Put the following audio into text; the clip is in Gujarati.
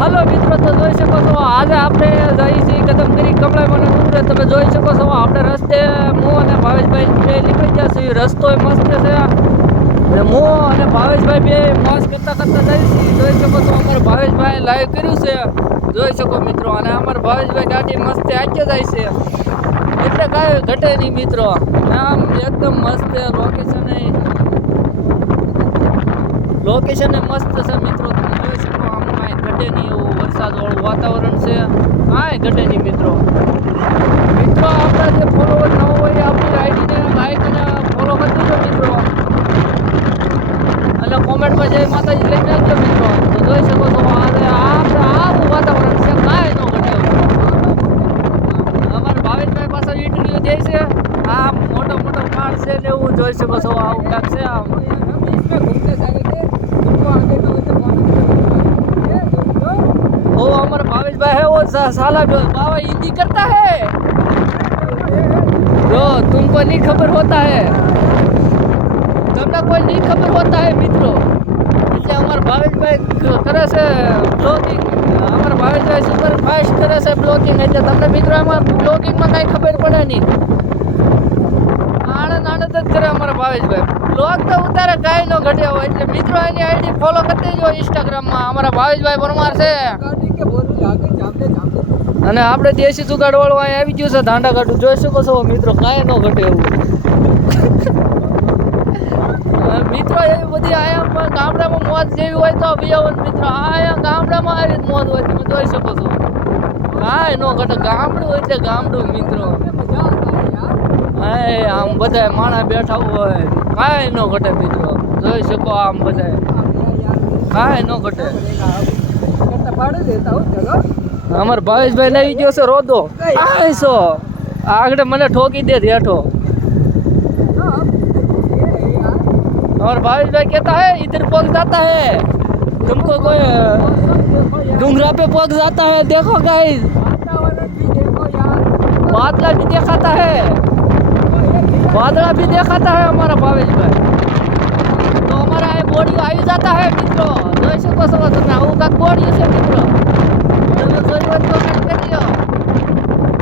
હાલો મિત્રો, તો જોઈ શકો છો આજે આપણે જઈએ છીએ કદમગીરી કમળાઈમાના ડુંગરે. તમે જોઈ શકો છો આપણે રસ્તે હું અને ભાવેશભાઈ બે નીકળી ગયા છીએ. રસ્તો મસ્ત છે અને હું અને ભાવેશભાઈ બે મોજ કરતા જઈએ છીએ. જોઈ શકો છો અમારે ભાવેશભાઈ લાઈવ કર્યું છે, જોઈ શકો મિત્રો. અને અમારે ભાવેશભાઈ ગાડી મસ્ત આંચે જાય છે એટલે કાંઈ ઘટે નહીં મિત્રો. આમ એકદમ મસ્ત લોકેશન મસ્ત છે મિત્રો. તમે જોઈ શકો આમ કાંઈ ઘટે નહીં એવું વરસાદવાળું વાતાવરણ છે, કાંઈ ઘટે નહીં મિત્રો. આપણા જે ફોલોવર ન હોય આપણી આઈડીને લાઈક અને ફોલો કરી દેજો મિત્રો, અને કોમેન્ટમાં જય માતાજી લઈ નાખજો મિત્રો. તો જોઈ શકો છો આજે આવું વાતાવરણ છે, કાંઈ ન ઘટે એવું. અમારા ભાવેશભાઈ પાસે ઇન્ટરવ્યુ દે છે, આ મોટો પાડ છે ને એવું જોઈ શકો છો. આવું કાંક છે આમ. वो हमारे भावेश भाई है, वो साला बाबा हिंदी करता है जो तुमको नहीं खबर होता है, તમને કોઈ નહીં ખબર હોતા है મિત્રો. એટલે અમારા ભાવેશભાઈ કરે છે બ્લોગિંગ. અમારા ભાવેશભાઈ સુપર ફાસ્ટ કરે છે બ્લોગિંગ. એટલે તમને મિત્રો એમાં બ્લોગિંગમાં કાંઈ ખબર પડે નહીં. આનંદ જ કરે અમારા ભાવેશભાઈ. બ્લોગ તો ઉતારે કાંઈ ન ઘટ્યા હોય. એટલે મિત્રો એની આઈડી ફોલો કરી દેજો ઇન્સ્ટાગ્રામમાં. અમારા ભાવેશભાઈ પરમાર છે. અને આપણે દેશી જુગાડવાળું અહીંયા આવી ગયું છે ધાંડા કાઢું. જોઈ શકો છો મિત્રો, કાંઈ ન ઘટે એવું. મિત્રો એવી બધી અહીંયા ગામડામાં મોજ જેવી હોય તો બિયાવન મિત્રો. અહીંયા ગામડામાં આવી મોજ હોય, તમે જોઈ શકો છો. કાંઈ ન ઘટે. ગામડું એટલે ગામડું મિત્રો. આમ બધા માણા બેઠા હોય, કાંઈ ન ઘટે મિત્રો. જોઈ શકો આમ બધા, કાંઈ ન ઘટે. અમારા ભાવેશભાઈ લઈ ગયો છે રોદો. આવીશો આગળ મને ઠોકી દે હેઠો. हमारे भावेश भाई कहता है इधर पग जाता है, तुमको कोई डूंगरा पे पग जाता है. देखो गाइस, बादला भी दिखाता है, बादला भी दिखाता है हमारा भावेश भाई. तो हमारा ये बॉडी આવી जाता है મિત્રો. જોઈ શકો છો તમે, આવું કાંક બોડી છે મિત્રો. તમે જોઈ હોય તો